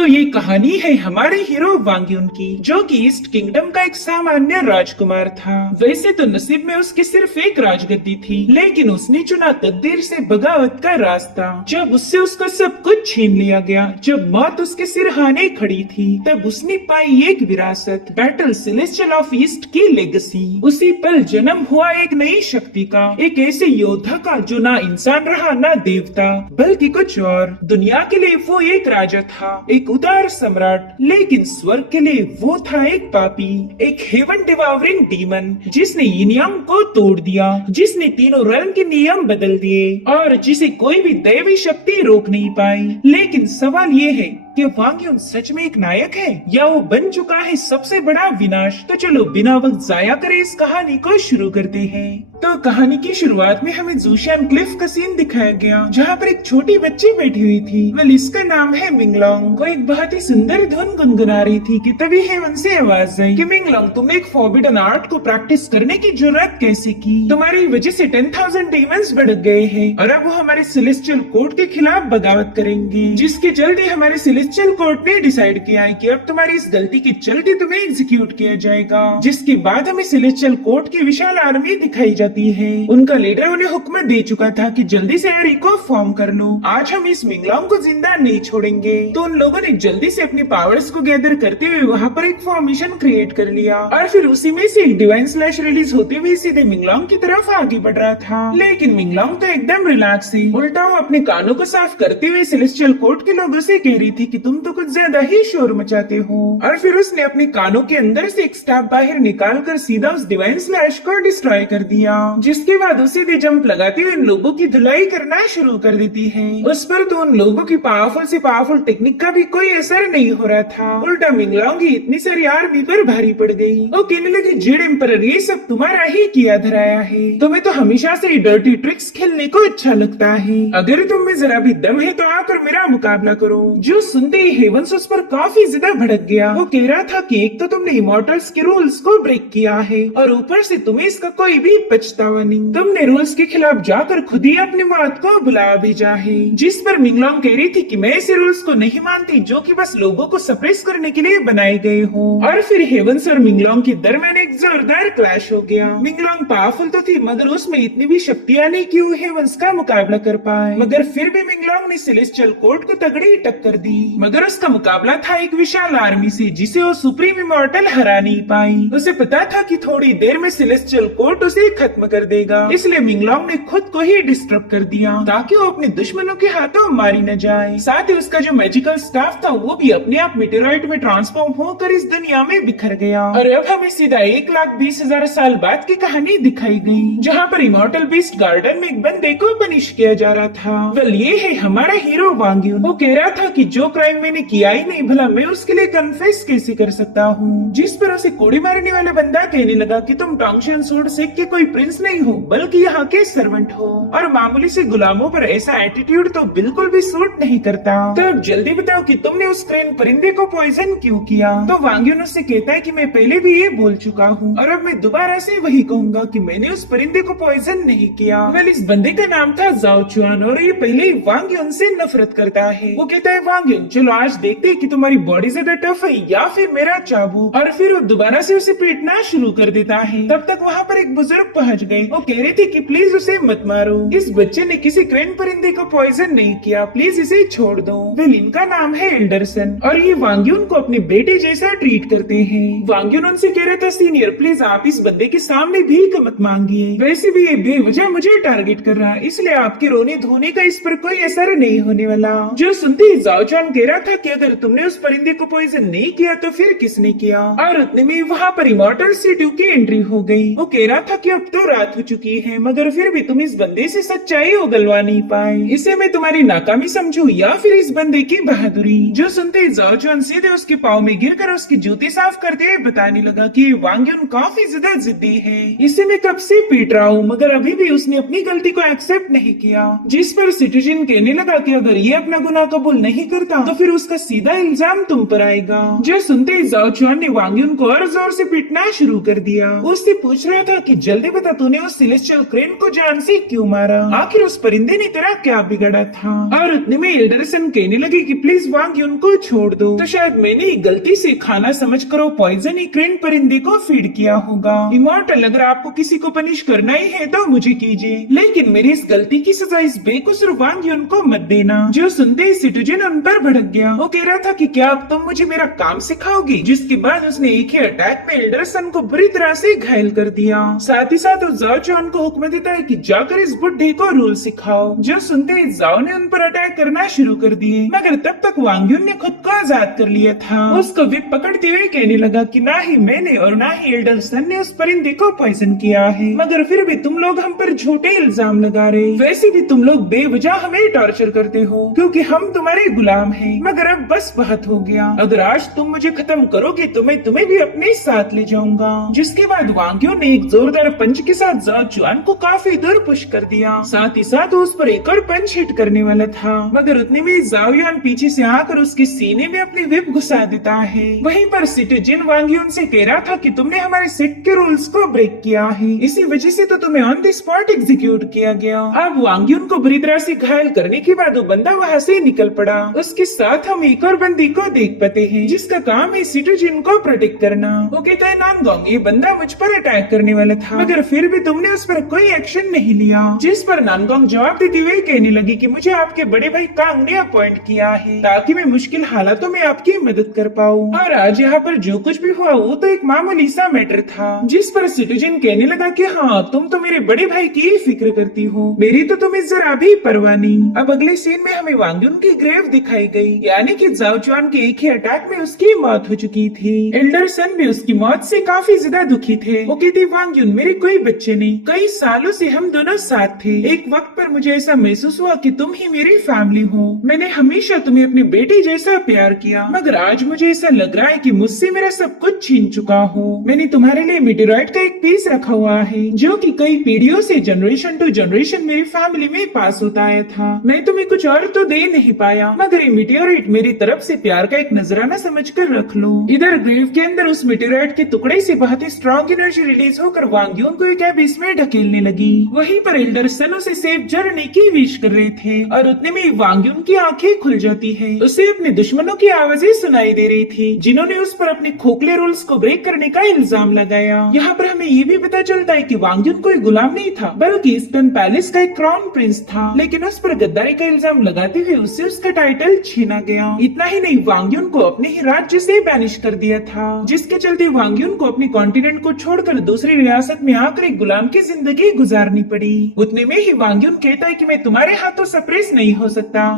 तो ये कहानी है हमारे हीरो वांग युन की, जो कि ईस्ट किंगडम का एक सामान्य राजकुमार था। वैसे तो नसीब में उसकी सिर्फ एक राजगद्दी थी, लेकिन उसने चुना तकदीर से बगावत का रास्ता। जब उससे उसका सब कुछ छीन लिया गया, जब मौत उसके सिरहाने खड़ी थी, तब उसने पाई एक विरासत, बैटल सेलेस्टियल ऑफ ईस्ट की लेगेसी। उसी पल जन्म हुआ एक नई शक्ति का, एक ऐसे योद्धा का जो ना इंसान रहा ना देवता, बल्कि कुछ और। दुनिया के लिए वो एक राजा था, एक उदार सम्राट, लेकिन स्वर्ग के लिए वो था एक पापी, एक हेवन डिवावरिंग डीमन, जिसने yin yang को तोड़ दिया, जिसने तीनों realm के नियम बदल दिए और जिसे कोई भी दैवी शक्ति रोक नहीं पाई। लेकिन सवाल ये है कि वांग युन सच में एक नायक है या वो बन चुका है सबसे बड़ा विनाश। तो चलो बिना वक्त जाया करे इस कहानी को शुरू करते हैं। तो कहानी की शुरुआत में हमें ज़ूशियान क्लिफ का सीन दिखाया गया, जहाँ पर एक छोटी बच्ची बैठी हुई थी। वेल इसका नाम है मिंगलोंग। वो एक बहुत ही सुंदर धुन गुनगुना रही थी कि तभी हेवन से आवाज आई कि मिंगलोंग, तुमने एक फॉरबिडन आर्ट को प्रैक्टिस करने की जरूरत कैसे की? तुम्हारी वजह से 10,000 डीमंस बढ़ गए हैं और अब वो हमारे सेलेस्टियल कोर्ट के खिलाफ बगावत करेंगे, जिसके चलते हमारे सेलेस्टियल कोर्ट ने डिसाइड किया है कि अब तुम्हारी इस गलती के चलते तुम्हें एग्जीक्यूट किया जाएगा। जिसके बाद हमें सेलेस्टियल कोर्ट की विशाल आर्मी दिखाई जाती है। उनका लीडर उन्हें हुक्म दे चुका था कि जल्दी से एरी को फॉर्म कर लो, आज हम इस मिंगलोंग को जिंदा नहीं छोड़ेंगे। तो उन लोगों ने जल्दी से अपनी पावर्स को गैदर करते हुए वहाँ पर एक फॉर्मेशन क्रिएट कर लिया और फिर उसी में से एक डिवाइन स्लैश रिलीज होते हुए सीधे मिंगलोंग की तरफ आगे बढ़ रहा था। लेकिन मिंगलोंग तो एकदम रिलैक्स थी, उल्टा वो अपने कानों को साफ करते हुए सेलेस्टियल कोर्ट के लोगों से कह रही थी कि तुम तो कुछ ज्यादा ही शोर मचाते हो। और फिर उसने अपने कानों के अंदर से एक स्टैब बाहर निकाल कर सीधा उस डिवाइन स्लैश को डिस्ट्रॉय कर दिया, जिसके बाद उसी दे जंप लगाते हुए उन लोगों की धुलाई करना शुरू कर देती है। उस पर तो उन लोगों की पावरफुल से पावरफुल टेक्निक का भी कोई असर नहीं हो रहा था, उल्टा मिंगलोंग ही इतनी सारी आर्मी पर भारी पड़ गई। वो कहने लगी, जेड एम्परर ये सब तुम्हारा ही किया धराया है, तुम्हें तो हमेशा से डर्टी ट्रिक्स खेलने को अच्छा लगता है, अगर तुम में जरा भी दम है तो आकर मेरा मुकाबला करो। जो सुनते ही हेवंस उस पर काफी ज्यादा भड़क गया। वो कह रहा था कि एक तो तुमने इमॉर्टल्स के रूल्स को ब्रेक किया है और ऊपर से तुम्हें इसका कोई भी पछतावा नहीं, तुमने रूल्स के खिलाफ जाकर खुद ही अपनी मौत को बुला भेजा है। जिस पर मिंगलोंग कह रही थी कि मैं ऐसे रूल्स को नहीं मानती जो कि बस लोगों को सप्रेस करने के लिए बनाए गए हो। और फिर हेवंस और मिंगलोंग के दरमियान एक जोरदार क्लैश हो गया। मिंगलोंग पावरफुल तो थी, मगर उसमें इतनी भी शक्तियां नहीं कि वो हेवंस का मुकाबला कर पाए, मगर फिर भी मिंगलोंग ने सेलेस्टियल कोर्ट को तगड़ी टक्कर दी। मगर उसका मुकाबला था एक विशाल आर्मी से, जिसे वो सुप्रीम इमॉर्टल हरा नहीं पाई। उसे पता था कि थोड़ी देर में सेलेस्टियल कोर्ट उसे खत्म कर देगा, इसलिए मिंगलोंग ने खुद को ही डिस्टर्ब कर दिया ताकि वो अपने दुश्मनों के हाथों मारी न जाए। साथ ही उसका जो मैजिकल स्टाफ था वो भी अपने आप मेटेरॉइड में ट्रांसफॉर्म होकर इस दुनिया में बिखर गया। और अब हमें सीधा 1,20,000 साल बाद की कहानी दिखाई गई, जहाँ पर इमॉर्टल बीस्ट गार्डन में एक बंदे को पनिश किया जा रहा था। वेल ये है हमारा हीरो वांग युन। वो कह रहा था कि जो क्राइम मैंने किया ही नहीं, भला मैं उसके लिए कन्फेस कैसे कर सकता हूँ। जिस पर उसे कोड़ी मारने वाला बंदा कहने लगा कि तुम टोंगशियन सोर्ड सेक के कोई प्रिंस नहीं हो, बल्कि यहाँ के सर्वेंट हो, और मामूली से गुलामों पर ऐसा एटीट्यूड तो बिल्कुल भी सूट नहीं करता। तो अब जल्दी बताओ कि तुमने उस क्रेन परिंदे को पॉइजन क्यों किया? तो वांग युन उससे कहता है कि मैं पहले भी ये बोल चुका हूँ और अब मैं दोबारा से वही कहूंगा कि मैंने उस परिंदे को पॉइजन नहीं किया। वेल इस बंदे का नाम था जाओ चुआन और ये पहले ही वांग युन से नफरत करता है। वो कहता है, वांग युन चलो आज देखते हैं कि तुम्हारी बॉडी ज्यादा टफ है या फिर मेरा चाबुक। और फिर वो दोबारा से उसे पीटना शुरू कर देता है। तब तक वहाँ पर एक बुजुर्ग पहुँच गए। वो कह रही थी कि प्लीज उसे मत मारो, इस बच्चे ने किसी क्रेन परिंदे को पॉइजन नहीं किया, प्लीज इसे छोड़ दो। वेल इनका नाम है एल्डरसन और ये वांग युन को अपने बेटे जैसा ट्रीट करते हैं। वांग युन उनसे कह रहा था, सीनियर प्लीज आप इस बंदे के सामने भीख मत मांगिए, वैसे भी ये बेवजह मुझे टारगेट कर रहा है, इसलिए आपके रोने धोने का इस पर कोई असर नहीं होने वाला। जो सुनते ही जाओ चुआन कह रहा था कि अगर तुमने उस परिंदे को पॉइजन नहीं किया तो फिर किसने किया? और उतने में वहाँ पर इमॉर्टल सिटी की एंट्री हो गई। वो कह रहा था कि अब तो रात हो चुकी है, मगर फिर भी तुम इस बंदे से सच्चाई उगलवा नहीं पाए, इसे मैं तुम्हारी नाकामी समझूं या फिर इस बंदे की बहादुरी? जो सुनते ही जाओ चुआन सीधे उसके पाँव में गिरकर उसकी जूते साफ करते हुए बताने लगा कि वांग युन काफी ज्यादा जिद्दी है, इसे मैं कब से पीट रहा हूँ, मगर अभी भी उसने अपनी गलती को एक्सेप्ट नहीं किया। जिस पर सिटीजन कहने लगा कि अगर ये अपना गुनाह कबूल नहीं करता तो फिर उसका सीधा इल्जाम तुम पर आएगा। जो सुनते ही जाओ चुआन ने वांग यून को और जोर से पीटना शुरू कर दिया। उससे पूछ रहा था कि जल्दी बता तूने उस सेलेस्टियल क्रेन को जान से क्यों मारा, आखिर उस परिंदे ने तेरा क्या बिगाड़ा था। और उतने में एल्डरसन कहने लगे कि प्लीज वांग यून को छोड़ दो, तो शायद मैंने गलती से खाना समझकर पॉइजन ही क्रेन परिंदे को फीड किया होगा। इमॉर्टल अगर आपको किसी को पनिश करना ही है तो मुझे कीजिए, लेकिन मेरी इस गलती की सजा इस बेकसूर वांग यून को मत देना। जो सुनते ही सिटीजन उन पर भड़क गया। वो कह रहा था कि क्या अब तुम मुझे मेरा काम सिखाओगे, जिसके बाद उसने एक ही अटैक में एल्डरसन को बुरी तरह से घायल कर दिया। साथ ही साथ वो जाओ चुआन को हुक्म देता है कि जाकर इस बुढ़े को रूल सिखाओ। जो सुनते ही जाओ ने उन पर अटैक करना शुरू कर दिए, मगर तब तक वांग यून ने खुद को आजाद कर लिया था। उसको विप पकड़ते हुए कहने लगा कि ना ही मैंने और ना ही एल्डरसन ने उस परिंदे को पॉइजन किया है, मगर फिर भी तुम लोग हम पर झूठे इल्जाम लगा रहे। वैसे भी तुम लोग बेवजह हमें टॉर्चर करते हो क्योंकि हम तुम्हारे गुलाम हैं। मगर अब बस बहुत हो गया, अगर आज तुम मुझे खत्म करोगे तो मैं तुम्हें भी अपने साथ ले जाऊंगा। जिसके बाद वांग यून ने एक जोरदार पंच के साथ जाओ चुआन को काफी दूर पुश कर दिया। साथ ही साथ उस पर एक और पंच हिट करने वाला था, मगर उतने में जाओ यान पीछे से आकर उसके सीने में अपनी विप घुसा देता है। वहीं पर सिटीजन वांग यून से कह रहा था कि तुमने हमारे सेट के रूल्स को ब्रेक किया है, इसी वजह से तो तुम्हें ऑन द स्पॉट एग्जीक्यूट किया गया। अब वांग यून को बुरी तरह से घायल करने के बाद वो बंदा वहाँ से निकल पड़ा। उसके साथ हम एक और बंदी को देख पाते हैं जिसका काम है सिटीजन को प्रोटेक्ट करना। वो कहता है नानगोंग ये बंदा मुझ पर अटैक करने वाला था, मगर फिर भी तुमने उस पर कोई एक्शन नहीं लिया। जिस पर नानगोंग जवाब देते हुए कहने लगी कि मुझे आपके बड़े भाई कांग ने अपॉइंट किया है ताकि मैं मुश्किल हालातों में आपकी मदद कर पाऊँ, और आज यहाँ पर जो कुछ भी हुआ वो तो एक मामूली सा मैटर था। जिस पर सिटीजन कहने लगा कि हाँ तुम तो मेरे बड़े भाई की फिक्र करती हो, मेरी तो तुम्हें जरा भी परवाह नहीं। अब अगले सीन में हमें वांग यून की ग्रेव दिखाई गई, यानी कि जाओ चुआन के एक ही अटैक में उसकी मौत हो चुकी थी। एल्डरसन भी उसकी मौत से काफी ज्यादा दुखी थे। वो कहती वांग यून मेरे कोई बच्चे नहीं, कई सालों से हम दोनों साथ थे। एक वक्त पर मुझे ऐसा महसूस हुआ कि तुम ही मेरी फैमिली हो। मैंने हमेशा तुम्हें अपने बेटे जैसा प्यार किया, मगर आज मुझे ऐसा लग रहा है कि मुझसे मेरा सब कुछ छीन चुका हो। मैंने तुम्हारे लिए मेटेराइट का एक पीस रखा हुआ है जो कि कई पीढ़ियों से जनरेशन टू जनरेशन मेरी फैमिली में पास होता आया था। मैं तुम्हें कुछ और तो दे नहीं पाया, मगर ये मेटेराइट मेरी तरफ से प्यार का एक नजराना समझकर रख लो। इधर ग्रेव के अंदर उस मेटेराइट के टुकड़े से बहुत ही स्ट्रॉन्ग एनर्जी रिलीज होकर वांग यून को एक एबिस में ढकेलने लगी। वहीं पर एल्डरसन उसे सेफ जर्नी की विश कर रहे थे, और उतने में वांग यून की आंखें खुल जाती है। उसे अपने दुश्मनों की आवाजें सुनाई दे रही थी जिन्होंने उस पर अपने खोखले रूल्स को ब्रेक करने का इल्जाम लगाया। यहाँ पर हमें ये भी पता चलता है कि वांग यून कोई गुलाम नहीं था, बल्कि ईस्टर्न पैलेस का एक क्राउन प्रिंस था, लेकिन उस पर गद्दारी का इल्जाम लगाते हुए उससे उसका टाइटल छीना गया। इतना ही नहीं, वांग यून को अपने ही राज्य से बैनिश कर दिया था, जिसके चलते वांग यून को अपने कॉन्टिनेंट को छोड़कर दूसरी रियासत में आकर एक गुलाम की जिंदगी गुजारनी पड़ी। उतने में ही वांग यून कहता है कि मैं तुम्हारे हाथों सप्रेस नहीं हो सकता,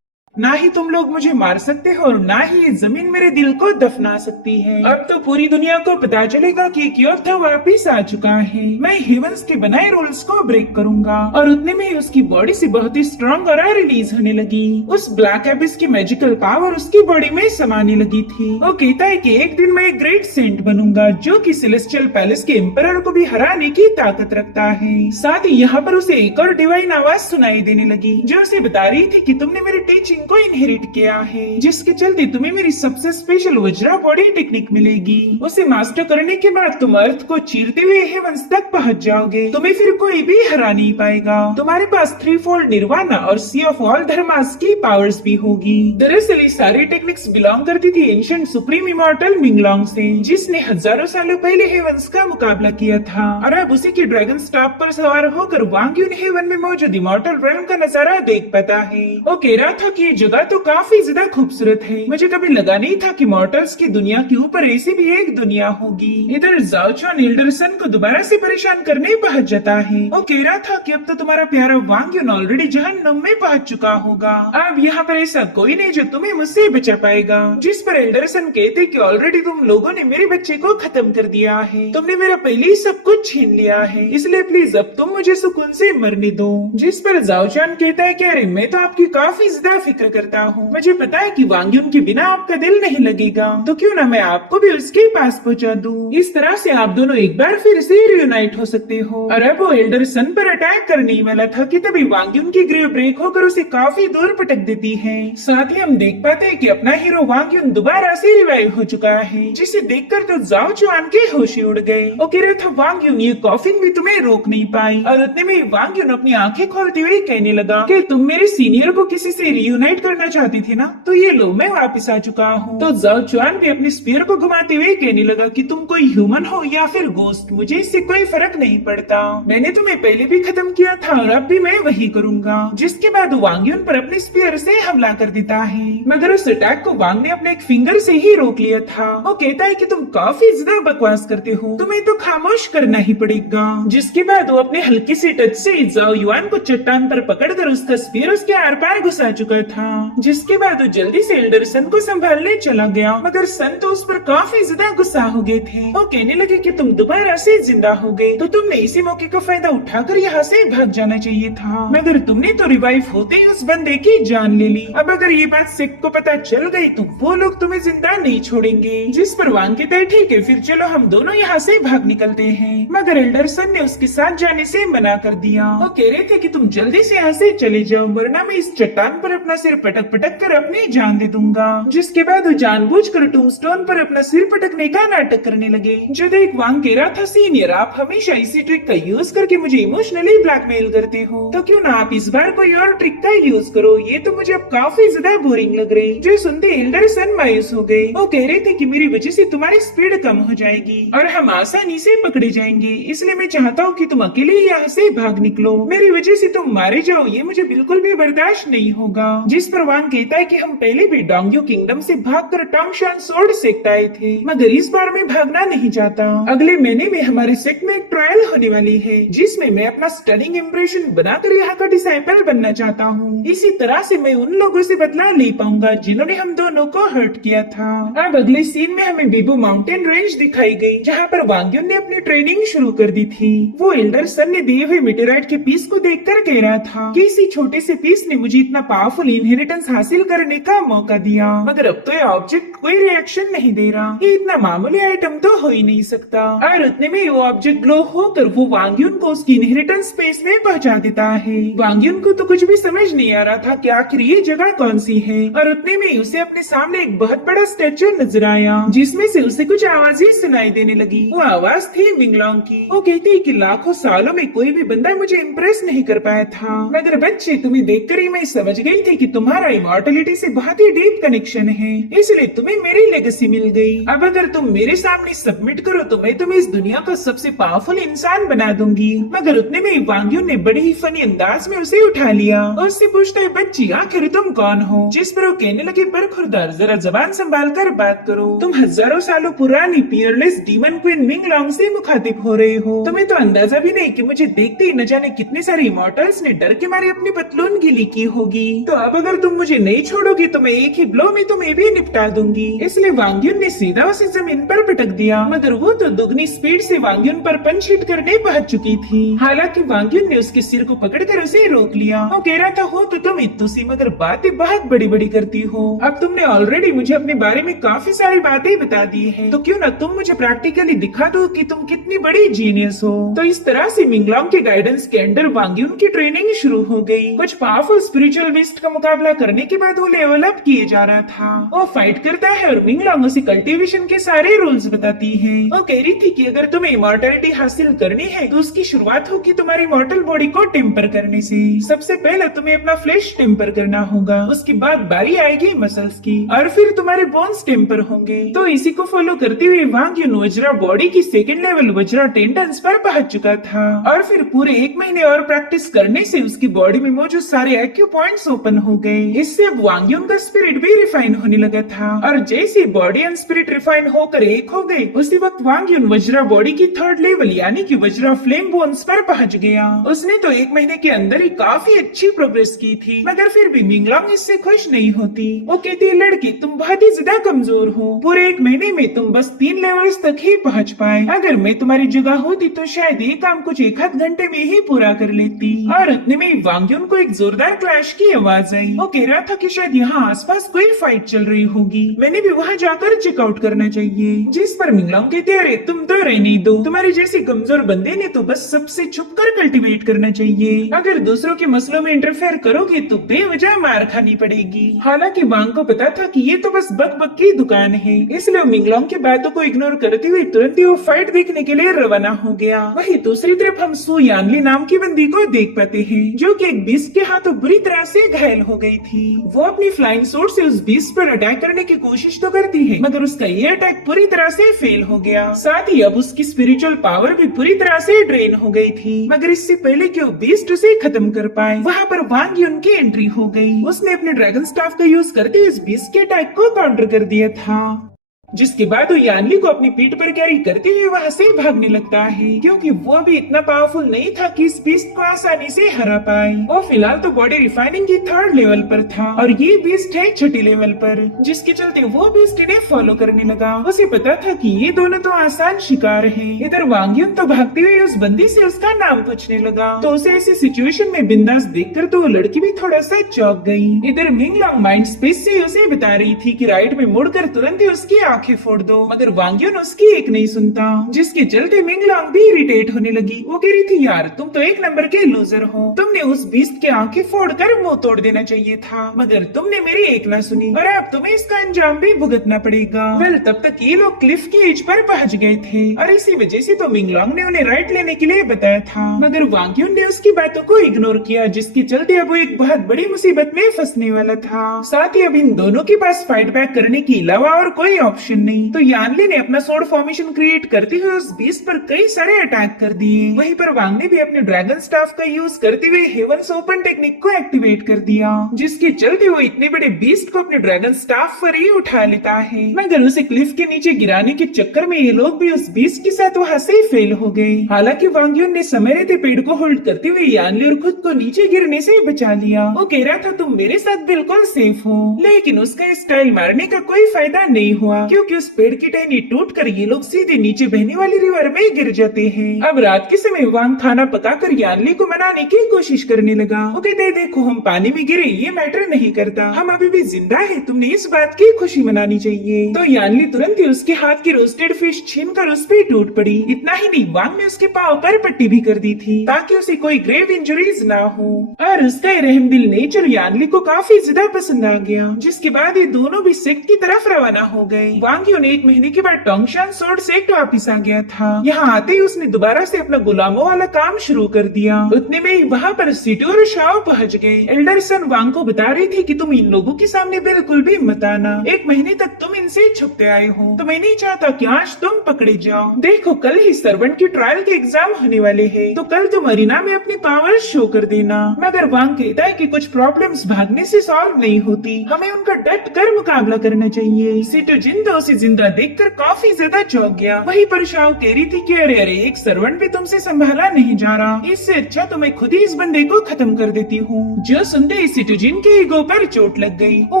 ना ही तुम लोग मुझे मार सकते हो और ना ही ये जमीन मेरे दिल को दफना सकती है। अब तो पूरी दुनिया को पता चलेगा कि एक योद्धा वापिस आ चुका है। मैं हेवंस के बनाए रूल्स को ब्रेक करूंगा। और उतने में ही उसकी बॉडी से बहुत ही स्ट्रॉन्ग ऑरा रिलीज होने लगी। उस ब्लैक एबिस की मैजिकल पावर उसकी बॉडी में समाने लगी थी। वो कहता है कि एक दिन मैं एक ग्रेट सेंट बनूंगा जो कि सेलेस्टियल पैलेस के एम्परर को भी हराने की ताकत रखता है। साथ ही यहाँ पर उसे एक और डिवाइन आवाज सुनाई देने लगी जो उसे बता रही थी कि तुमने मेरी टीचिंग को इनहेरिट किया है, जिसके चलते तुम्हें मेरी सबसे स्पेशल वज्रा बॉडी टेक्निक मिलेगी। उसे मास्टर करने के बाद तुम अर्थ को चीरते हुए हेवंस तक पहुंच जाओगे। तुम्हें फिर कोई भी हरा नहीं पाएगा। तुम्हारे पास 3-fold निर्वाणा और सी ऑफ ऑल धर्मास की पावर्स भी होगी। दरअसल ये सारी टेक्निक्स बिलोंग करती थी एंशिएंट सुप्रीम इमॉर्टल मिंगलोंग से, जिसने हजारों सालों पहले हेवंस का मुकाबला किया था। और अब उसी के ड्रैगन स्टॉप पर सवार होकर वांग यून हेवन में मौजूद इमॉर्टल रेल्म का नजारा देख पाता है। वो कह रहा था कि जगह तो काफी ज्यादा खूबसूरत है। मुझे कभी लगा नहीं था कि मॉर्टल्स की दुनिया के ऊपर ऐसी भी एक दुनिया होगी। इधर जाओ चुआन एल्डरसन को दोबारा से परेशान करने पहुंच जाता है। वो कह रहा था कि अब तो तुम्हारा प्यारा वांग यून ऑलरेडी जहन्नुम में पहुंच चुका होगा। अब यहाँ पर ऐसा कोई नहीं जो तुम्हें मुझसे बचा पाएगा। जिस पर एल्डरसन कहते कि ऑलरेडी तुम लोगों ने मेरे बच्चे को खत्म कर दिया है। तुमने मेरा पहले ही सब कुछ छीन लिया है, इसलिए प्लीज अब तुम मुझे सुकून से मरने दो। जिस पर जाओ चुआन कहता है कि अरे मैं तो आपकी काफी ज्यादा फिक्र फिक्र करता हूँ। मुझे पता है कि वांग्युन के बिना आपका दिल नहीं लगेगा, तो क्यों ना मैं आपको भी उसके पास पहुँचा दूँ। इस तरह से आप दोनों एक बार फिर से रियूनाइट हो सकते हो। और अब वो एल्डर सन पर अटैक करने ही वाला था कि तभी वांग्युन की ग्रेव ब्रेक होकर उसे काफी दूर पटक देती है। साथ ही हम देख पाते हैं कि अपना हीरो वांग्युन दोबारा से रिवाइव हो चुका है, जिसे देखकर तो जाओ चुआन के होश उड़ गए। वो कह रहा था वांग्युन ये कॉफिन भी तुम्हें रोक नहीं पाई। और उतने में वांग्युन अपनी आंखें खोलते हुए कहने लगा कि तुम मेरे सीनियर को किसी से रियूनाइट करना चाहती थी ना, तो ये लो मैं वापस आ चुका हूँ। तो जाओ चुआन भी अपने स्पीयर को घुमाते हुए कहने लगा कि तुम कोई ह्यूमन हो या फिर गोस्ट, मुझे इससे कोई फर्क नहीं पड़ता। मैंने तुम्हें पहले भी खत्म किया था और अब भी मैं वही करूंगा। जिसके बाद वांग्युन पर अपने स्पीयर से हमला कर देता है, मगर उस अटैक को वांग ने अपने एक फिंगर से ही रोक लिया था। वो कहता है कि तुम काफी ज्यादा बकवास करते हो, तुम्हें तो खामोश करना ही पड़ेगा। जिसके बाद वो अपने हल्के से टच से जाओ युआन को चट्टान पर पकड़कर उसका स्पीयर उसके आर पार घुसा चुका था। जिसके बाद वो जल्दी से एल्डर सन को संभालने चला गया, मगर सन तो उस पर काफी ज्यादा गुस्सा हो गए थे। वो कहने लगे कि तुम दोबारा से जिंदा हो गए, तो तुमने इसी मौके का फायदा उठाकर यहाँ से भाग जाना चाहिए था, मगर तुमने तो रिवाइव होते ही उस बंदे की जान ले ली। अब अगर ये बात सिक को पता चल गई तो वो लोग तुम्हें जिंदा नहीं छोड़ेंगे। जिस पर वांग कहता है ठीक है फिर चलो हम दोनों यहाँ से भाग निकलते हैं, मगर एल्डर सन ने उसके साथ जाने से मना कर दिया। वो कह रहे थे कि तुम जल्दी से यहाँ से चले जाओ, वरना मैं इस चट्टान पर अपना सिर पटक पटक कर अपनी जान दे दूंगा। जिसके बाद वो जानबूझकर टूमस्टोन पर अपना सिर पटकने का नाटक करने लगे। जो देख वांग कह रहा था सीनियर आप हमेशा इसी ट्रिक का यूज करके मुझे इमोशनली ब्लैकमेल करते हो, तो क्यों ना आप इस बार कोई और ट्रिक का यूज करो, ये तो मुझे अब काफी ज्यादा बोरिंग लग रही। जो सुनते एल्डर सन मायूस हो गए। वो कह रहे थे कि मेरी वजह से तुम्हारी स्पीड कम हो जाएगी और हम आसानी से पकड़े जाएंगे, इसलिए मैं चाहता हूँ कि तुम अकेले यहाँ से भाग निकलो, मेरी वजह से तुम मारे जाओ ये मुझे बिल्कुल भी बर्दाश्त नहीं होगा। जिस पर वांग कहता है कि हम पहले भी डोंग्यू किंगडम से भागकर टोंगशान स्वॉर्ड सेकते आए थे, मगर इस बार मैं भागना नहीं चाहता। अगले महीने में हमारे सेक्ट में एक ट्रायल होने वाली है, जिसमें मैं अपना स्टनिंग इम्प्रेशन बनाकर यहाँ का डिसाइपल बनना चाहता हूँ। इसी तरह से मैं उन लोगों से बदला ले पाऊंगा जिन्होंने हम दोनों को हर्ट किया था। अब अगले सीन में हमें बेबू माउंटेन रेंज दिखाई गई, जहाँ पर वांग्युन ने अपनी ट्रेनिंग शुरू कर दी थी। वो एल्डर सन ने दिए हुए मेटेराइट के पीस को देखकर कह रहा था कि इसी छोटे से पीस ने मुझे इतना पावरफुल इनहेरिटेंस हासिल करने का मौका दिया, मगर अब तो ये ऑब्जेक्ट कोई रिएक्शन नहीं दे रहा। ये इतना मामूली आइटम तो हो ही नहीं सकता। और उतने में वो ऑब्जेक्ट ग्लो होकर वो वांग्युन को उसकी इनहेरिटेंस स्पेस में पहुंचा देता है। वांग्युन को तो कुछ भी समझ नहीं आ रहा था कि आखिर ये जगह कौन सी है, और उतने में उसे अपने सामने एक बहुत बड़ा स्टैचू नजर आया, जिसमें से उसे कुछ आवाजें सुनाई देने लगी। वो आवाज थी मिंगलोंग की। वो कहती है कि लाखों सालों में कोई भी बंदा मुझे इम्प्रेस नहीं कर पाया था, मगर बच्चे तुम्हें देखकर ही मैं समझ गई थी कि तुम्हारा इमॉर्टलिटी से बहुत ही डीप कनेक्शन है, इसलिए तुम्हें मेरी लेगेसी मिल गई। अब अगर तुम मेरे सामने सबमिट करो तो मैं तुम्हें इस दुनिया का सबसे पावरफुल इंसान बना दूंगी। मगर उतने में वांग्युन ने बड़ी ही फनी अंदाज में उसे उठा लिया और उससे पूछता है बच्ची आखिर तुम कौन हो। जिस पर वो कहने लगे बरखुरदार जरा जबान संभाल कर बात करो, तुम हजारों सालों पुरानी पियरलेस डीमन क्वीन मिंगलोंग से मुखातिब हो रहे हो। तुम्हें तो अंदाजा भी नहीं कि मुझे देखते ही न जाने कितने सारे इमॉर्टल्स ने डर के मारे अपनी पतलून गीली की होगी। तो अब अगर तुम मुझे नहीं छोड़ोगे तो मैं एक ही ब्लो में तुम्हें भी निपटा दूंगी। इसलिए वांग्युन ने सीधा उसे जमीन पर पटक दिया, मगर वो तो दुगनी स्पीड से वांग्युन पर पंच हिट करने पहुंच चुकी थी। हालांकि वांग्युन ने उसके सिर को पकड़कर उसे रोक लिया। वो कह रहा था हो तो तुम इतुसी मगर बातें बहुत बड़ी बड़ी करती हो। अब तुमने ऑलरेडी मुझे अपने बारे में काफी सारी बातें बता दी है, तो क्यों ना तुम मुझे प्रैक्टिकली दिखा दो कि तुम कितनी बड़ी जीनियस हो। तो इस तरह से मिंगलोंग के गाइडेंस के अंडर वांग्युन की ट्रेनिंग शुरू हो गई। कुछ पावरफुल स्पिरिचुअल बीस्ट का मुकाबला करने के बाद वो लेवल अप किए जा रहा था। वो फाइट करता है और मिंगलोंग उसे कल्टीवेशन के सारे रूल्स बताती है। वो कह रही थी कि अगर तुम्हें इमॉर्टलिटी हासिल करनी है तो उसकी शुरुआत होगी तुम्हारी मॉर्टल बॉडी को टेम्पर करने से। सबसे पहले तुम्हें अपना फ्लेश टेम्पर करना होगा, उसके बाद बारी आएगी मसल्स की, और फिर तुम्हारे बोन्स टेम्पर होंगे। तो इसी को फॉलो करते हुए वांग्युन वज्रा बॉडी की सेकंड लेवल वज्रा टेंडन्स पर पहुंच चुका था, और फिर पूरे 1 महीने और प्रैक्टिस करने से उसकी बॉडी में मौजूद सारे एक्यू पॉइंट्स ओपन हो गए। इससे अब वांग्युन का स्पिरिट भी रिफाइन होने लगा था, और जैसे बॉडी एंड स्पिरिट रिफाइन होकर एक हो गए उसी वक्त वांग्युन वज्रा बॉडी की 3rd लेवल यानी कि वज्रा फ्लेम बोन्स पर पहुंच गया। उसने तो 1 महीने के अंदर ही काफी अच्छी प्रोग्रेस की थी, मगर फिर भी मिंगलोंग इससे खुश नहीं होती। वो कहती है लड़की तुम बहुत ही ज्यादा कमजोर हो, पूरे 1 महीने में तुम बस 3 लेवल्स तक ही पहुंच पाए। अगर मैं तुम्हारी जगह होती तो शायद ये काम कुछ 1 आध घंटे में ही पूरा कर लेती। और उतने में वांग्युन को एक जोरदार क्लैश की आवाज आई। पाई। वो कह रहा था कि शायद यहाँ आसपास कोई फाइट चल रही होगी, मैंने भी वहाँ जाकर चेकआउट करना चाहिए। जिस पर मिंगलोंग कहते अरे तुम तो रहने दो, तुम्हारी जैसे कमजोर बंदे ने तो बस सबसे छुप कर कल्टीवेट करना चाहिए, अगर दूसरों के मसलों में इंटरफेयर करोगे तो बेवजह मार खानी पड़ेगी। हालांकि वांग को पता था कि ये तो बस बक बक की दुकान है, इसलिए मिंगलोंग की बातों को इग्नोर करते हुए तुरंत ही वो फाइट देखने के लिए रवाना हो गया। वहीं दूसरी तरफ हम सू यानली नाम की बंदी को देख पाते हैं, जो कि एक बीस्ट के हाथों बुरी तरह से घायल हो गई थी। वो अपनी फ्लाइंग सोर्ड से उस बीस्ट पर अटैक करने की कोशिश तो करती है, मगर उसका ये अटैक पूरी तरह से फेल हो गया। साथ ही अब उसकी स्पिरिचुअल पावर भी पूरी तरह से ड्रेन हो गई थी। मगर इससे पहले कि वो बीस्ट उसे खत्म कर पाए, वहाँ पर वांग युन की एंट्री हो गई। उसने अपने ड्रैगन स्टाफ का यूज करते हुए इस बीस्ट के अटैक को काउंटर कर दिया था, जिसके बाद वो यानली को अपनी पीठ पर कैरी करते हुए वहाँ से भागने लगता है, क्योंकि वो भी इतना पावरफुल नहीं था कि इस बीस्ट को आसानी से हरा पाए। वो फिलहाल तो बॉडी रिफाइनिंग की 3rd लेवल पर था और ये बीस्ट है 6ठी लेवल पर, जिसके चलते वो बीस्ट इन्हें फॉलो करने लगा। उसे पता था कि ये दोनों तो आसान शिकार हैं। इधर वांग युन तो भागते हुए उस बंदी से उसका नाम पूछने लगा, तो उसे ऐसी सिचुएशन में बिंदास देखकर तो वो लड़की भी थोड़ा सा चौंक गई। इधर मिंगलोंग माइंड स्पेस से उसे बता रही थी कि राइट में मुड़कर तुरंत ही उसकी आंखें फोड़ दो, मगर वांग युन उसकी एक नहीं सुनता, जिसके चलते मिंगलोंग भी इरिटेट होने लगी। वो कह रही थी यार तुम तो एक नंबर के लूजर हो, तुमने उस बीस्ट के आंखें फोड़कर मुंह तोड़ देना चाहिए था, मगर तुमने मेरी एक ना सुनी और अब तुम्हें इसका अंजाम भी भुगतना पड़ेगा। वेल तब तक ये लोग क्लिफ की एज पर पहुंच गए थे और इसी वजह से तो मिंगलोंग ने उन्हें राइट लेने के लिए बताया था, मगर वांग युन ने उसकी बातों को इग्नोर किया, जिसके चलते अब वो एक बहुत बड़ी मुसीबत में फंसने वाला था। साथ ही अब इन दोनों के पास फाइट बैक करने के अलावा और कोई ऑप्शन नहीं, तो यानली ने अपना सोर्ड फॉर्मेशन क्रिएट करते हुए उस बीस्ट पर कई सारे अटैक कर दिए। वहीं पर वांग ने भी अपने ड्रैगन स्टाफ का यूज करते हुए हेवंस ओपन टेक्निक को एक्टिवेट कर दिया, जिसके चलते वो इतने बड़े बीस्ट को अपने ड्रैगन स्टाफ पर ही उठा लेता है। मगर उसे क्लिफ के नीचे गिराने के चक्कर में ये लोग भी उस बीस्ट के साथ वहाँ से फेल हो गए। हालांकि वांग युन ने समय रहते पेड़ को होल्ड करते हुए यानली और खुद को नीचे गिरने से बचा लिया। वो कह रहा था तुम मेरे साथ बिल्कुल सेफ हो, लेकिन उसका स्टाइल मारने का कोई फायदा नहीं हुआ, क्योंकि उस पेड़ की टहनी टूट कर ये लोग सीधे नीचे बहने वाली रिवर में गिर जाते हैं। अब रात के समय वांग खाना पकाकर यानली को मनाने की कोशिश करने लगा। वो कहते देखो हम पानी में गिरे ये मैटर नहीं करता, हम अभी भी जिंदा है, तुमने इस बात की खुशी मनानी चाहिए। तो यानली तुरंत ही उसके हाथ की रोस्टेड फिश छीनकर उस पर टूट पड़ी। इतना ही नहीं, वांग ने उसके पाँव पर पट्टी भी कर दी थी ताकि उसे कोई ग्रेव इंजरीज ना हो। और उसका रहमदिल नेचर यानली को काफी ज्यादा पसंद आ गया, जिसके बाद ये दोनों भी सेक्ट की तरफ रवाना हो गए। वांग युन 1 महीने के बाद टोंगशान सोर्ड सेक्ट वापिस आ गया था। यहाँ आते ही उसने दोबारा से अपना गुलामों वाला काम शुरू कर दिया। उतने में ही वहाँ पर सिटू और शाओ पहुँच गए। एल्डर सन वांग को बता रही थी कि तुम इन लोगों के सामने बिल्कुल भी मत आना, 1 महीने तक तुम इनसे छुपते आए हो, तो मैं नहीं चाहता कि आज तुम पकड़े जाओ। देखो कल ही सर्वेंट की ट्रायल के एग्जाम होने वाले हैं, तो कल तुम अरीना में अपनी पावर शो कर देना। मगर वांग कहता है कि कुछ प्रॉब्लम्स भागने से सॉल्व नहीं होती, हमें उनका डट कर मुकाबला करना चाहिए। सिटू जिंदा उसे जिंदा देखकर काफी ज्यादा चौंक गया। वहीं पर शाओ कह रही थी कि अरे अरे एक सर्वेंट भी तुमसे संभाला नहीं जा रहा, इससे अच्छा तो मैं खुद ही इस बंदे को खत्म कर देती हूँ। जो सुनते ही सिटुजिन के ईगो पर चोट लग गई। वो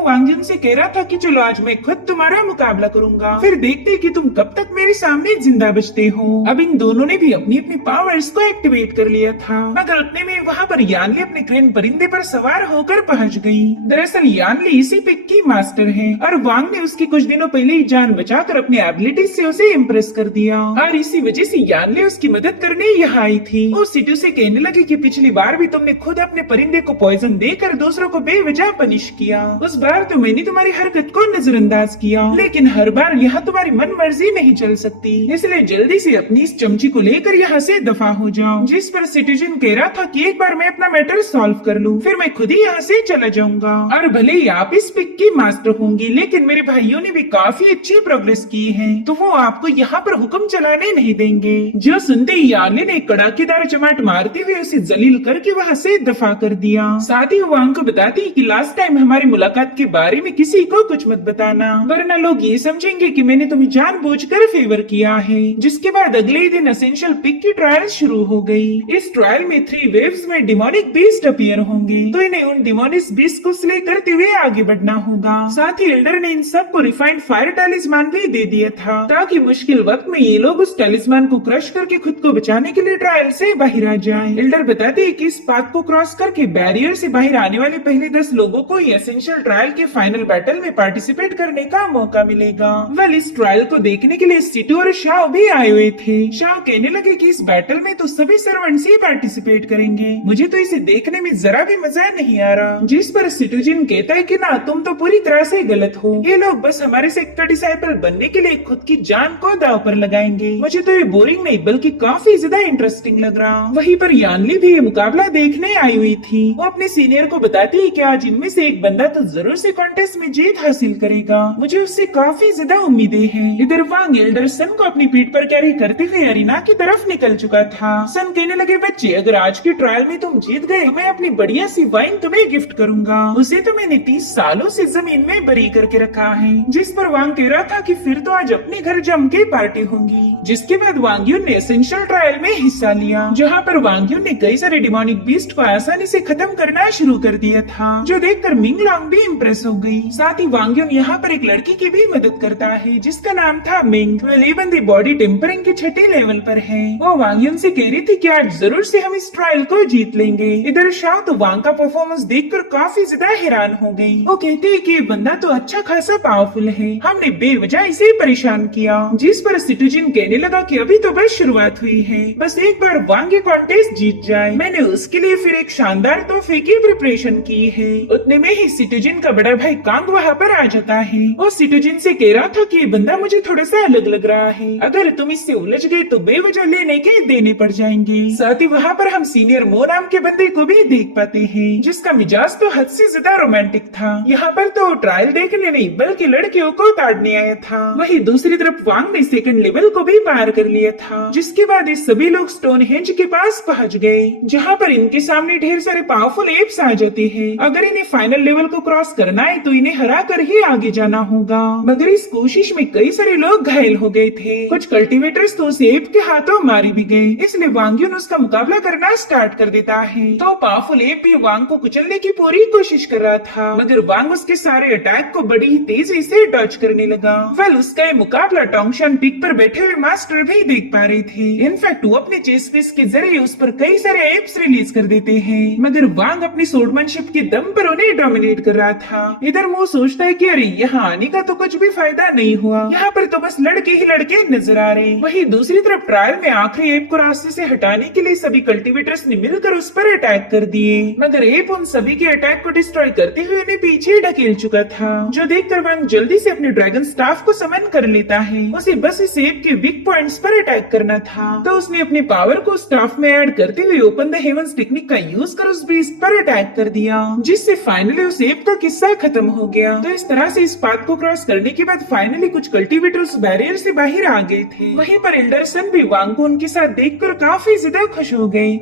वांगजुन से कह रहा था कि चलो आज मैं खुद तुम्हारा मुकाबला करूंगा, फिर देखते कि तुम कब तक मेरे सामने जिंदा बचते हो। अब इन दोनों ने भी अपनी अपनी पावर्स को एक्टिवेट कर लिया था, मगर उतने में वहाँ पर यानली अपने क्रेन परिंदे पर सवार होकर पहुँच गयी। दरअसल यानली इसी पिक की मास्टर है और वांग ने उसकी कुछ दिनों पहले ही जान बचाकर अपने एबिलिटी से उसे इम्प्रेस कर दिया और इसी वजह से यानली उसकी मदद करने यहाँ आई थी। वो सिटू से कहने लगी कि पिछली बार भी तुमने खुद अपने परिंदे को पॉइजन देकर दूसरों को बेवजह पनिश किया, उस बार तो मैंने तुम्हारी हरकत को नजरअंदाज किया, लेकिन हर बार यहाँ तुम्हारी मन मर्जी नहीं चल सकती, इसलिए जल्दी से अपनी इस चमची को लेकर यहाँ से दफा हो जाओ। जिस पर सिटीजन कह रहा था कि एक बार मैं अपना मैटर सॉल्व कर लूँ, फिर मैं खुद ही यहाँ से चला जाऊंगा। और भले ही आप इस पिक की मास्टर होंगी, लेकिन मेरे भाइयों ने भी काफी अच्छी प्रोग्रेस की है, तो वो आपको यहाँ पर हुक्म चलाने नहीं देंगे। जो सुनते ही यार्ली ने कड़ाकेदार चमाट मारते हुए उसे जलील करके वहाँ से दफा कर दिया। साथ ही वांग को बताती कि लास्ट टाइम हमारी मुलाकात के बारे में किसी को कुछ मत बताना, वरना लोग ये समझेंगे कि मैंने तुम्हें जानबूझकर फेवर किया है। जिसके बाद अगले ही दिन एसेंशियल पिक की ट्रायल शुरू हो गई। इस ट्रायल में 3 वेव्स में डिमोनिक बीस्ट अपीयर होंगे, तो इन्हें उन डिमोनिक बीस्ट को स्ले करते हुए आगे बढ़ना होगा। साथ ही एल्डर ने इन सब को रिफाइंड फायर टैलिस्मान भी दे दिया था ताकि मुश्किल वक्त में ये लोग उस टैलिस्मान को क्रश करके खुद को बचाने के लिए ट्रायल से बाहर आ जाएं। एल्डर बताते हैं कि इस पाथ को क्रॉस करके बैरियर से बाहर आने वाले पहले 10 लोगों को एसेंशियल ट्रायल के फाइनल बैटल में पार्टिसिपेट करने का मौका मिलेगा। वेल, इस ट्रायल को देखने के लिए सिटू और शाओ भी आए हुए थे। शाओ कहने लगे कि इस बैटल में तो सभी सर्वेंट्स ही पार्टिसिपेट करेंगे, मुझे तो इसे देखने में जरा भी मजा नहीं आ रहा। जिस पर सिटूजिन कहता है कि ना, तुम तो पूरी तरह से गलत हो, ये लोग बस हमारे सेक्ट का डिसाइपल बनने के लिए खुद की जान को दांव पर लगाएंगे। मुझे तो ये बोरिंग नहीं बल्कि काफी ज्यादा इंटरेस्टिंग लग रहा। वहीं पर यानली भी ये मुकाबला देखने आई हुई थी। वो अपने सीनियर को बताती है कि आज इनमें से एक बंदा तो जरूर से कॉन्टेस्ट में जीत हासिल करेगा, मुझे उससे काफी ज्यादा उम्मीदें हैं। इधर वांग एल्डर सन को अपनी पीठ पर कैरी करते हुए अरीना की तरफ निकल चुका था। सन कहने लगे, बच्चे अगर आज की ट्रायल में तुम जीत गए तो मैं अपनी बढ़िया सी वाइन तुम्हें गिफ्ट करूंगा, उसे तो मैंने 30 सालों से जमीन में बरी करके रखा है। जिस पर वांग कह रहा था कि फिर तो आज अपने घर जम के पार्टी होंगी। जिसके बाद वांग युन ने एसेंशियल ट्रायल में हिस्सा लिया, जहाँ पर वांग युन ने कई सारे डिमोनिक बीस्ट को आसानी से खत्म करना शुरू कर दिया था, जो देखकर मिंग लॉन्ग भी इम्प्रेस हो गई। साथ ही वांग युन यहाँ पर एक लड़की की भी मदद करता है जिसका नाम था मिंग। ये बंदी बॉडी टेम्परिंग के 6थे लेवल पर है। वो वांग युन से कह रही थी कि आज जरूर से हम इस ट्रायल को जीत लेंगे। इधर शाओ तो वांग का परफॉर्मेंस देखकर काफी ज्यादा हैरान हो गई। वो कहती है कि ये बंदा तो अच्छा खासा पावरफुल है, हमने बेवजह इसे परेशान किया। जिस पर सिटूजिन कहने लगा कि अभी तो बस शुरुआत हुई है, बस एक बार वांग ये कॉन्टेस्ट जीत जाए, मैंने उसके लिए फिर एक शानदार तोहफे की प्रिपरेशन की है। उतने में ही सिटूजिन का बड़ा भाई कांग वहाँ पर आ जाता है। वो सिटूजिन से कह रहा था कि ये बंदा मुझे थोड़ा सा अलग लग रहा है, अगर तुम इससे उलझ गए तो बेवजह लेने के देने पड़ जाएंगे। साथ ही वहाँ पर हम सीनियर मो नाम के बंदे को भी देख पाते हैं, जिसका मिजाज तो हद से ज्यादा रोमांटिक था। यहाँ पर तो ट्रायल देखने नहीं बल्कि लड़कियों को ताड़ने आया था। वही दूसरी तरफ वांग ने सेकंड लेवल को भी पार कर लिया था। जिसके बाद ये सभी लोग स्टोन हेंज के पास पहुँच गए, जहाँ पर इनके सामने ढेर सारे पावरफुल एप्स आ जाते हैं। अगर इन्हें फाइनल लेवल को क्रॉस करना है तो इन्हें हरा कर ही आगे जाना होगा। मगर इस कोशिश में कई सारे लोग घायल हो गए थे, कुछ कल्टीवेटर्स तो उस एप के हाथों मारे भी गए। इसलिए वांग युन उसका मुकाबला करना स्टार्ट कर देता है। तो पावरफुल एप भी वांग को कुचलने की पूरी कोशिश कर रहा था, मगर वांग उसके सारे अटैक को बड़ी ही तेजी से डॉज करने लगा। वेल, उसका ये मुकाबला टोंगशान पीक पर बैठे हुए मास्टर भी देख पा रहे थे। इनफैक्ट वो अपने चेस पीस के जरिए उस पर कई सारे एप्स रिलीज कर देते हैं, मगर वांग अपनी सोर्डमैनशिप के दम पर उन्हें डोमिनेट कर रहा था। इधर वो सोचता है कि अरे यहाँ आने का तो कुछ भी फायदा नहीं हुआ, यहाँ पर तो बस लड़के ही लड़के नजर आ रहे। वही दूसरी तरफ ट्रायल में आखिरी एप को रास्ते से हटाने के लिए सभी कल्टीवेटर्स ने मिलकर उस पर अटैक कर दिए, मगर एप उन सभी के अटैक को डिस्ट्रॉय करते हुए उन्हें पीछे ढकेल चुका था, जो देखकर वांग जल्दी से अपने ड्रैगन स्टाफ को समन कर लेता है। उसे बस इस एप के वीक पॉइंट्स पर अटैक करना था, तो उसने अपने पावर को स्टाफ में ऐड करते हुए ओपन द हेवंस टेक्निक का यूज कर उस बीस्ट पर अटैक कर दिया, जिससे फाइनली उस एप का किस्सा खत्म हो गया। तो इस तरह से इस पाथ को क्रॉस करने के बाद फाइनली कुछ कल्टीवेटर उस बैरियर से बाहर आ गए थे। वहीं पर एल्डरसन भी वांग को उनके साथ देखकर काफी ज्यादा खुश हो गए।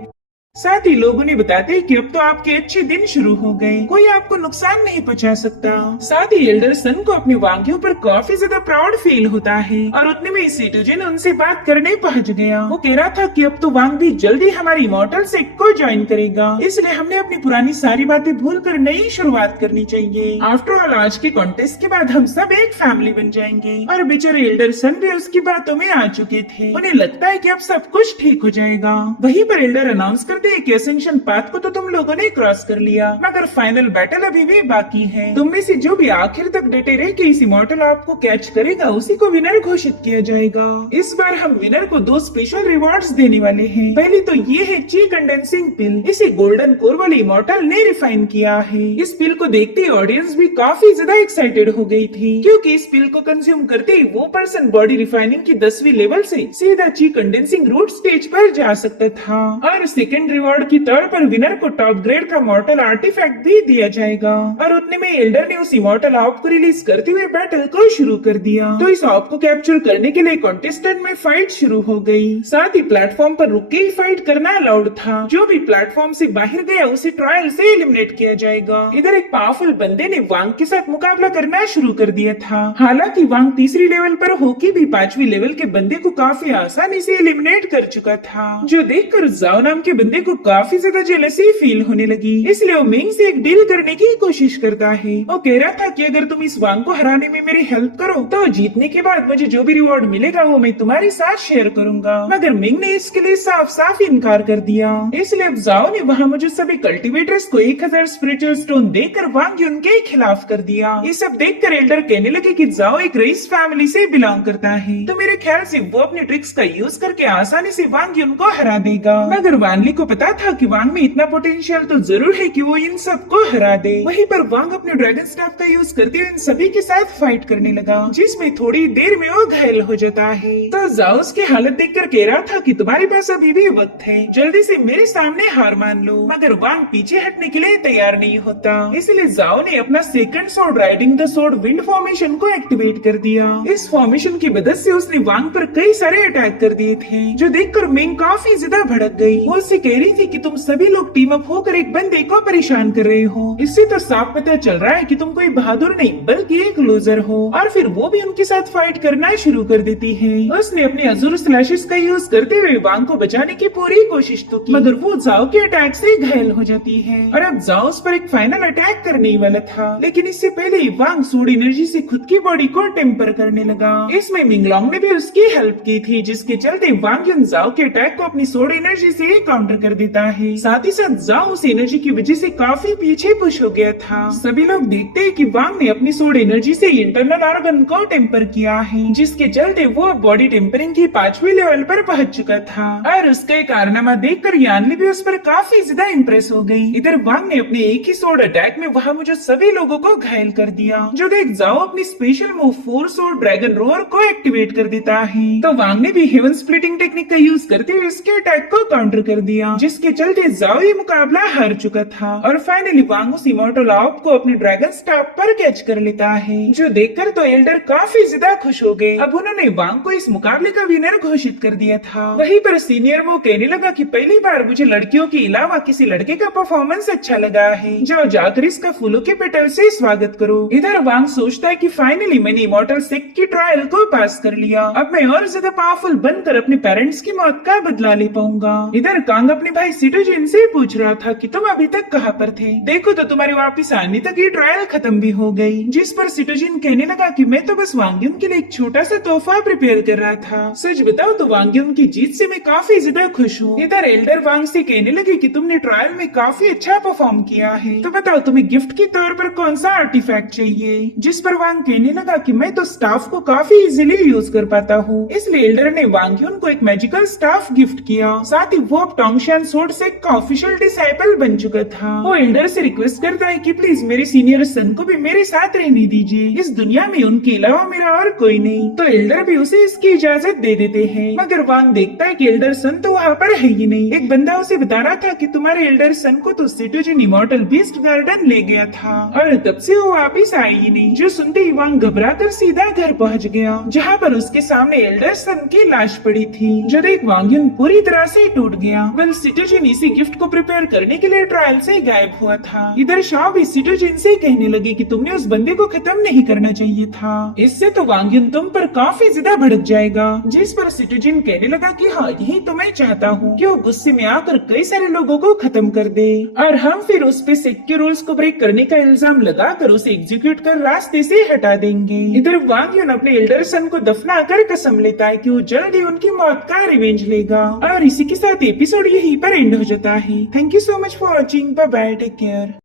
साथ ही लोगों ने बताते हैं कि अब तो आपके अच्छे दिन शुरू हो गए, कोई आपको नुकसान नहीं पहुंचा सकता। साथ ही एल्डर सन को अपने वांगियों पर काफी ज्यादा प्राउड फील होता है, और उतने में सिटूजिन उनसे बात करने पहुंच गया। वो कह रहा था कि अब तो वांग भी जल्दी हमारी इमॉर्टल सेक्ट को ज्वाइन करेगा, इसलिए हमने अपनी पुरानी सारी बातें भूल कर नई शुरुआत करनी चाहिए। आफ्टर ऑल आज के कॉन्टेस्ट के बाद हम सब एक फैमिली बन जाएंगे। और बेचारे एल्डर सन भी उसकी बातों में आ चुके थे, उन्हें लगता है कि अब सब कुछ ठीक हो जाएगा। वहीं पर एल्डर अनाउंस करते कि एसेंशियल पाथ को तो तुम लोगों ने क्रॉस कर लिया, मगर फाइनल बैटल अभी भी बाकी है। तुम में से जो भी आखिर तक डटे रहे कि इस इमॉर्टल आपको कैच करेगा उसी को विनर घोषित किया जाएगा। इस बार हम विनर को 2 स्पेशल रिवॉर्ड्स देने वाले हैं। पहली तो ये है ची कंडेंसिंग पिल, इसे गोल्डन कोर वाले इमॉर्टल ने रिफाइन किया है। इस पिल को देखते ही ऑडियंस भी काफी ज्यादा एक्साइटेड हो गई थी, क्योंकि इस पिल को कंज्यूम करते ही वो पर्सन बॉडी रिफाइनिंग की 10वीं लेवल से सीधा ची कंडेंसिंग रूट स्टेज पर जा सकता था। और सेकंड रिवॉर्ड की तौर पर विनर को टॉप ग्रेड का मॉर्टल आर्टिफैक्ट भी दिया जाएगा। और उतने में एल्डर ने उस इमॉर्टल ऑप को रिलीज करते हुए बैटल को शुरू कर दिया। तो इस ऑप को कैप्चर करने के लिए कॉन्टेस्टेंट में फाइट शुरू हो गई। साथ ही प्लेटफॉर्म पर रुक के ही फाइट करना अलाउड था, जो भी प्लेटफॉर्म से बाहर गया उसे ट्रायल से एलिमिनेट किया जाएगा। इधर एक पावरफुल बंदे ने वांग के साथ मुकाबला करना शुरू कर दिया था। हालांकि वांग तीसरी लेवल पर होके भी 5वीं लेवल के बंदे को काफी आसानी से एलिमिनेट कर चुका था, जो देखकर जाओ नाम के बंदे बंदे को काफी ज्यादा जेलसी फील होने लगी, इसलिए वो मिंग से एक डील करने की कोशिश करता है। वो कह रहा था कि अगर तुम इस वांग को हराने में मेरी हेल्प करो तो जीतने के बाद मुझे जो भी रिवॉर्ड मिलेगा वो मैं तुम्हारे साथ शेयर करूंगा। मगर मिंग ने इसके लिए साफ साफ इनकार कर दिया। इसलिए अब जाओ ने वहाँ मौजूद सभी कल्टिवेटर्स को 1000 स्पिरिचुअल स्टोन देकर वांग युन के खिलाफ कर दिया। ये सब देखकर एल्डर कहने लगे कि जाओ एक रईस फैमिली से बिलोंग करता है, तो मेरे ख्याल से वो अपनी ट्रिक्स का यूज करके आसानी से वांग युन को हरा देगा। मगर वानली को पता था कि वांग में इतना पोटेंशियल तो जरूर है कि वो इन सबको हरा दे। वहीं पर वांग अपने ड्रैगन स्टाफ का यूज करते हुए इन सभी के साथ फाइट करने लगा, जिसमें थोड़ी देर में वो घायल हो जाता है। तो जाओ उसकी हालत देखकर कह रहा था कि तुम्हारे पास अभी भी वक्त है, जल्दी से मेरे सामने हार मान लो। मगर वांग पीछे हटने के लिए तैयार नहीं होता, इसलिए जाओ ने अपना second sword riding the sword wind formation को एक्टिवेट कर दिया। इस फॉर्मेशन की मदद से उसने वांग पर कई सारे अटैक कर दिए थे, जो देखकर मिंग काफी ज्यादा भड़क गई। वो उससे कह रही थी कि तुम सभी लोग टीम अप होकर एक बंदे को परेशान कर रहे हो, इससे तो साफ पता चल रहा है कि तुम कोई बहादुर नहीं बल्कि एक लूजर हो। और फिर वो भी उनके साथ फाइट करना शुरू कर देती है। उसने अपने अजूर स्लैशेस का यूज करते हुए वांग को बचाने की पूरी कोशिश तो की, मगर वो जाओ के अटैक से घायल हो जाती है। और अब जाओ उस पर एक फाइनल अटैक करने वाला था, लेकिन इससे पहले वांग सूड एनर्जी से खुद की बॉडी को टेम्पर करने लगा। इसमें मिंगलोंग ने भी उसकी हेल्प की थी, जिसके चलते वांग युन जाओ के अटैक को अपनी सोड एनर्जी से काउंटर कर देता है। साथ ही साथ जाओ उस एनर्जी की वजह से काफी पीछे पुश हो गया था। सभी लोग देखते हैं कि वांग ने अपनी सोड एनर्जी से इंटरनल ऑर्गन को टेम्पर किया है, जिसके चलते वो बॉडी टेम्परिंग की 5वीं लेवल पर पहुंच चुका था। और उसका कारनामा देखकर यानली भी उस पर काफी ज्यादा इम्प्रेस हो गई। इधर वांग ने अपने एक ही सोड अटैक में वहाँ मुझे सभी लोगों को घायल कर दिया, जो देख जाओ अपनी स्पेशल मूव 4 सोड ड्रैगन रोअर को एक्टिवेट कर देता है। तो वांग ने भी हेवन स्प्लिटिंग टेक्निक का यूज करते हुए इसके अटैक को काउंटर कर दिया, जिसके चलते जाओ ये मुकाबला हार चुका था। और फाइनली वांग उस इमॉर्टल ऑप को अपने ड्रैगन स्टाफ पर कैच कर लेता है, जो देखकर तो एल्डर काफी ज्यादा खुश हो गए। अब उन्होंने वांग को इस मुकाबले का विनर घोषित कर दिया था। वहीं पर सीनियर वो कहने लगा कि पहली बार मुझे लड़कियों के अलावा किसी लड़के का परफॉर्मेंस अच्छा लगा है, जाओ जाकर इसका फूलों के पेटल से स्वागत करो। इधर वांग सोचता है कि फाइनली मैंने इमॉर्टल सेक्ट की ट्रायल को पास कर लिया, अब मैं और ज्यादा पावरफुल बनकर अपने पेरेंट्स की मौत का बदला ले पाऊंगा। इधर कांग अपने भाई सिटोजिन से पूछ रहा था कि तुम अभी तक कहाँ पर थे, देखो तो तुम्हारे वापिस आने तक ये ट्रायल खत्म भी हो गई। जिस पर सिटोजिन कहने लगा कि मैं तो बस वांग्युन के लिए एक छोटा सा तोहफा प्रिपेयर कर रहा था, सच बताओ तो वांग्युन की जीत से मैं काफी ज्यादा खुश हूँ। इधर एल्डर वांग से कहने लगे कि तुमने ट्रायल में काफी अच्छा परफॉर्म किया है, तो बताओ तुम्हें गिफ्ट के तौर पर कौन सा आर्टिफैक्ट चाहिए। जिस पर वांग कहने लगा कि मैं तो स्टाफ को काफी इजीली यूज कर पाता हूँ, इसलिए एल्डर ने वांग्युन को एक मैजिकल स्टाफ गिफ्ट किया। साथ ही वो अब टोंगशियान सोर्ड सेक्ट का ऑफिशियल डिसाइपल बन चुका था। वो एल्डर से रिक्वेस्ट करता है कि प्लीज मेरे सीनियर सन को भी मेरे साथ रहने दीजिए, इस दुनिया में उनके अलावा मेरा और कोई नहीं। तो एल्डर भी उसे इसकी इजाजत दे देते हैं, मगर वांग देखता है कि एल्डर सन तो वहाँ पर है ही नहीं। एक बंदा उसे बता रहा था कि तुम्हारे एल्डर सन को तो सिटोजिन इमॉर्टल बीस्ट गार्डन ले गया था और तब से वो वापिस आई ही नहीं। जो सुनते ही वांग घबराकर सीधा घर पहुँच गया, जहाँ पर उसके सामने एल्डर सन की लाश पड़ी थी, जो देख वांग्युन पूरी तरह से टूट गया। वेल सिटोजिन इसी गिफ्ट को प्रिपेयर करने के लिए ट्रायल से गायब हुआ था। इधर शाओ भी सिटोजिन से कहने लगे कि तुमने उस बंदे को खत्म नहीं करना चाहिए था, इससे तो वांग्युन तुम पर काफी ज्यादा भड़क जाएगा। जिस पर सिटोजिन कहने लगा कि हाँ यही तो मैं चाहता हूँ कि वो गुस्से में आकर कई सारे लोगों को खत्म कर दे, और हम फिर उस पे सेक्ट के रूल्स को ब्रेक करने का इल्जाम लगाकर उसे एग्जीक्यूट कर रास्ते से हटा देंगे। इधर वांग्युन अपने एल्डर सन को दफना कर कसम लेता है कि वो जल्द ही उनकी मौत का रिवेंज लेगा। और इसी के साथ एपिसोड यहीं पर एंड हो जाता है। Thank you so much for watching, bye bye, take care.